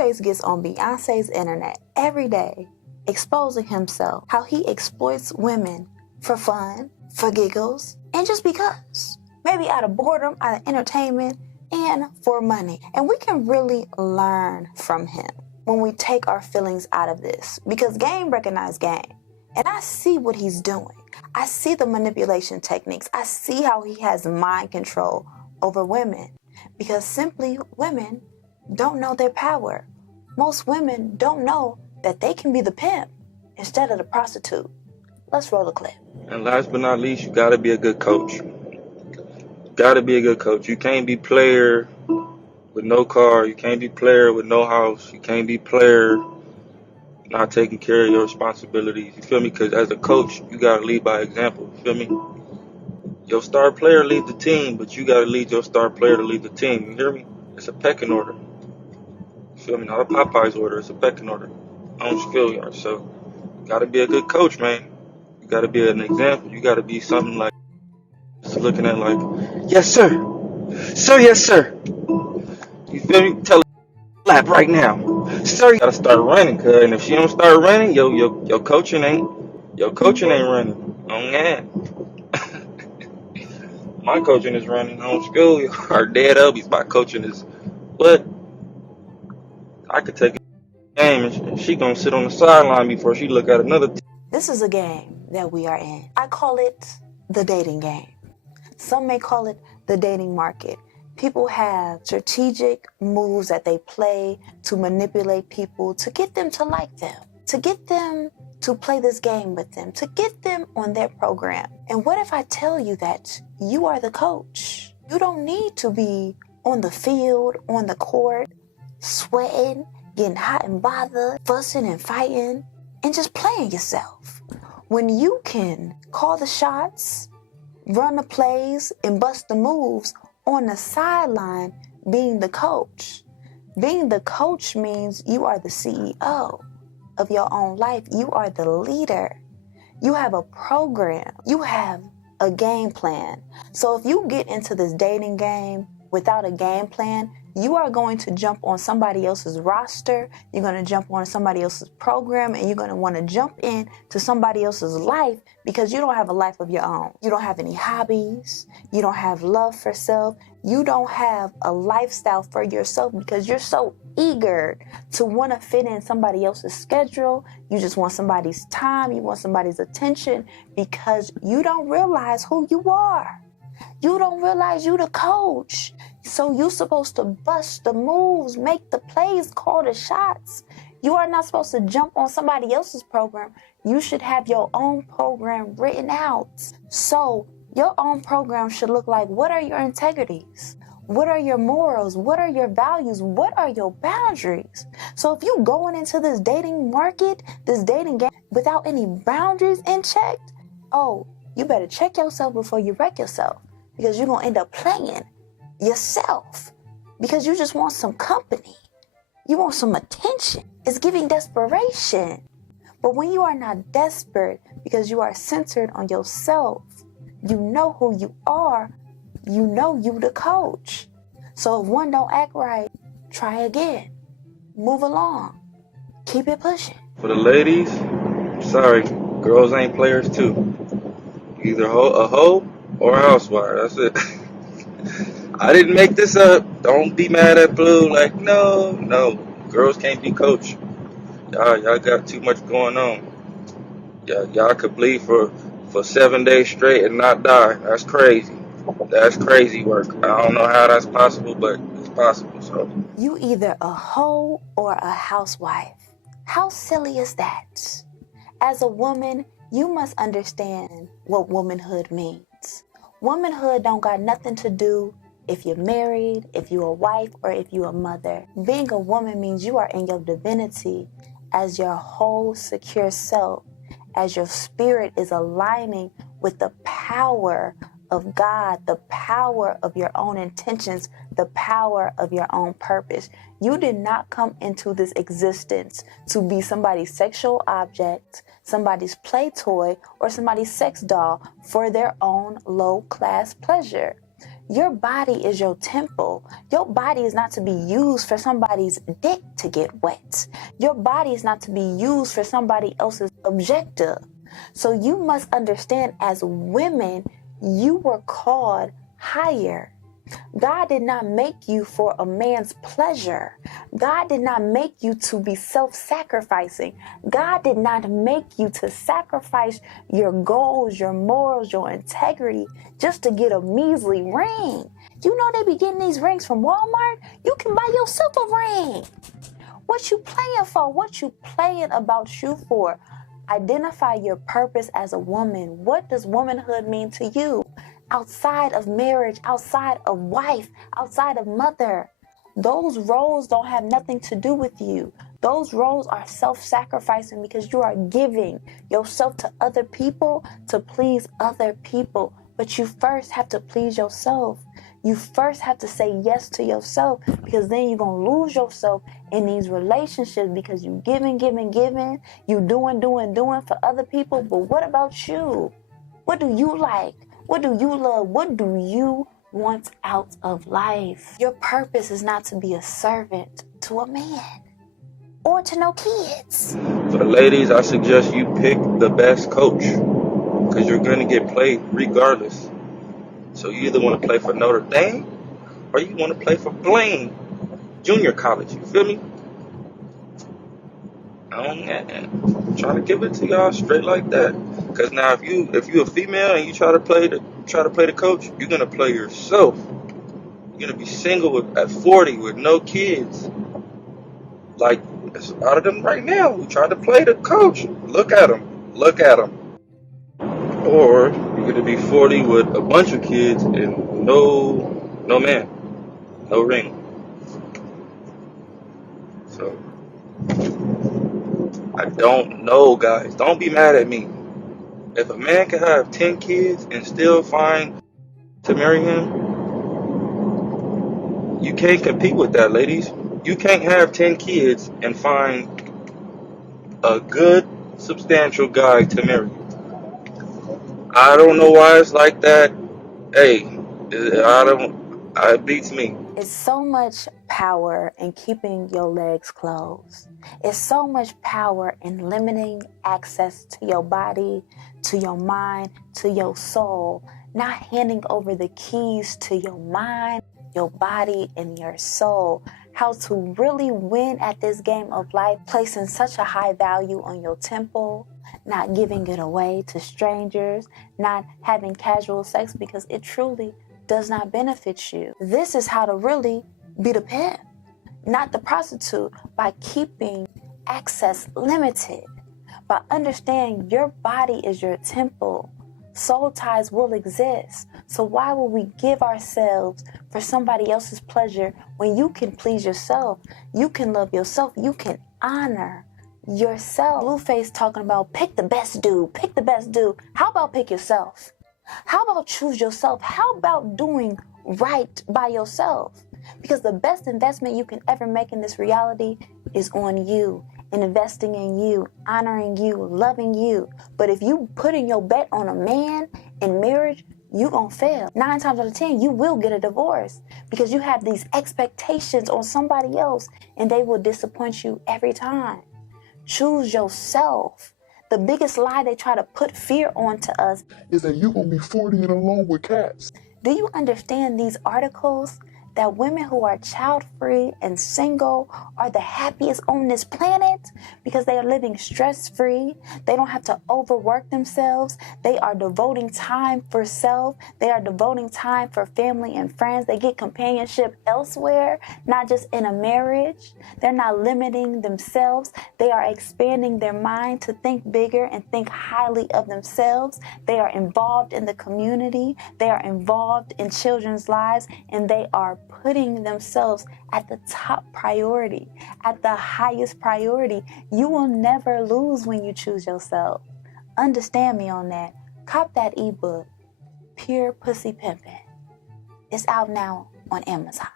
Blueface gets on Beyonce's internet every day, exposing himself, how he exploits women for fun, for giggles, and just because. Maybe out of boredom, out of entertainment, and for money. And we can really learn from him when we take our feelings out of this, because game recognizes game. And I see what he's doing. I see the manipulation techniques. I see how he has mind control over women, because simply women don't know their power. Most women don't know that they can be the pimp instead of the prostitute. Let's roll the clip. And last but not least, you gotta be a good coach. Gotta be a good coach. You can't be player with no car. You can't be player with no house. You can't be player not taking care of your responsibilities. You feel me? Because as a coach, you gotta lead by example. You feel me? Your star player lead the team, but you gotta lead your star player to lead the team. You hear me? It's a pecking order. You feel me? Not a Popeye's order. It's a pecking order. I don't feel you. So, you gotta be a good coach, man. You gotta be an example. You gotta be something like just looking at like, yes sir, sir, yes sir. You feel me? Tell her lap right now, sir. You gotta start running, cuz. And if she don't start running, your coaching ain't running. Oh yeah. My coaching is running homeschool. Our dead ubbies. My coaching is what? I could take a game and she gonna sit on the sideline before she look at another team. This is a game that we are in. I call it the dating game. Some may call it the dating market. People have strategic moves that they play to manipulate people, to get them to like them, to get them to play this game with them, to get them on their program. And what if I tell you that you are the coach? You don't need to be on the field, on the court, sweating, getting hot and bothered, fussing and fighting, and just playing yourself. When you can call the shots, run the plays, and bust the moves on the sideline being the coach. Being the coach means you are the CEO of your own life. You are the leader. You have a program. You have a game plan. So if you get into this dating game without a game plan, you are going to jump on somebody else's roster. You're going to jump on somebody else's program, and you're going to want to jump in to somebody else's life because you don't have a life of your own. You don't have any hobbies. You don't have love for self. You don't have a lifestyle for yourself because you're so eager to want to fit in somebody else's schedule. You just want somebody's time. You want somebody's attention because you don't realize who you are. You don't realize you the coach. So you're supposed to bust the moves, make the plays, call the shots. You are not supposed to jump on somebody else's program. You should have your own program written out. So your own program should look like, what are your integrities? What are your morals? What are your values? What are your boundaries? So if you're going into this dating market, this dating game without any boundaries in check, oh, you better check yourself before you wreck yourself, because you're going to end up playing yourself because you just want some company. You want some attention. It's giving desperation. But when you are not desperate because you are centered on yourself, you know who you are, you know you the coach. So if one don't act right, try again. Move along. Keep it pushing. For the ladies, sorry, girls ain't players too. Either a hoe or a housewife. That's it. I didn't make this up. Don't be mad at Blue. Like, no. Girls can't be coach. Y'all got too much going on. Y'all could bleed for 7 days straight and not die. That's crazy. That's crazy work. I don't know how that's possible, but it's possible. So you either a hoe or a housewife. How silly is that? As a woman, you must understand what womanhood means. Womanhood don't got nothing to do if you're married, if you're a wife, or if you're a mother. Being a woman means you are in your divinity as your whole secure self, as your spirit is aligning with the power of God, the power of your own intentions, the power of your own purpose. You did not come into this existence to be somebody's sexual object, somebody's play toy, or somebody's sex doll for their own low-class pleasure. Your body is your temple. Your body is not to be used for somebody's dick to get wet. Your body is not to be used for somebody else's objective. So you must understand, as women, you were called higher. God did not make you for a man's pleasure. God did not make you to be self-sacrificing. God did not make you to sacrifice your goals, your morals, your integrity just to get a measly ring. You know they be getting these rings from Walmart? You can buy yourself a ring. What you playing for? What you playing about you for? Identify your purpose as a woman. What does womanhood mean to you? Outside of marriage, outside of wife, outside of mother. Those roles don't have nothing to do with you. Those roles are self-sacrificing because you are giving yourself to other people to please other people. But you first have to please yourself. You first have to say yes to yourself, because then you're going to lose yourself in these relationships because you giving. You doing for other people. But what about you? What do you like? What do you love? What do you want out of life? Your purpose is not to be a servant to a man or to no kids. For the ladies, I suggest you pick the best coach, because you're going to get played regardless. So you either want to play for Notre Dame or you want to play for Blaine Junior College. You feel me? I'm trying to give it to y'all straight like that. Because now, if you a female and you try to play the coach, you're gonna play yourself. You're gonna be single at 40 with no kids. Like, there's a lot of them right now who try to play the coach. Look at them. Or you're gonna be 40 with a bunch of kids and no man, no ring. So I don't know, guys. Don't be mad at me. If a man can have 10 kids and still find to marry him, you can't compete with that, ladies. You can't have 10 kids and find a good, substantial guy to marry you. I don't know why it's like that. Hey, it beats me. It's so much power in keeping your legs closed. It's so much power in limiting access to your body, to your mind, to your soul, not handing over the keys to your mind, your body, and your soul. How to really win at this game of life, placing such a high value on your temple, not giving it away to strangers, not having casual sex because it truly does not benefit you. This is how to really be the pimp, not the prostitute, by keeping access limited, by understanding your body is your temple. Soul ties will exist. So why would we give ourselves for somebody else's pleasure when you can please yourself? You can love yourself. You can honor yourself. Blueface talking about pick the best dude. How about pick yourself? How about choose yourself? How about doing right by yourself? Because the best investment you can ever make in this reality is on you, and investing in you, honoring you, loving you. But if you putting your bet on a man in marriage, you gonna fail. 9 times out of 10, you will get a divorce because you have these expectations on somebody else and they will disappoint you every time. Choose yourself. The biggest lie they try to put fear onto us is that you're gonna be 40 and alone with cats. Do you understand these articles? That women who are child-free and single are the happiest on this planet because they are living stress-free. They don't have to overwork themselves. They are devoting time for self. They are devoting time for family and friends. They get companionship elsewhere, not just in a marriage. They're not limiting themselves. They are expanding their mind to think bigger and think highly of themselves. They are involved in the community. They are involved in children's lives, and they are putting themselves at the top priority, at the highest priority. You will never lose when you choose yourself. Understand me on that. Cop that ebook, Pure Pussy Pimpin'. It's out now on Amazon.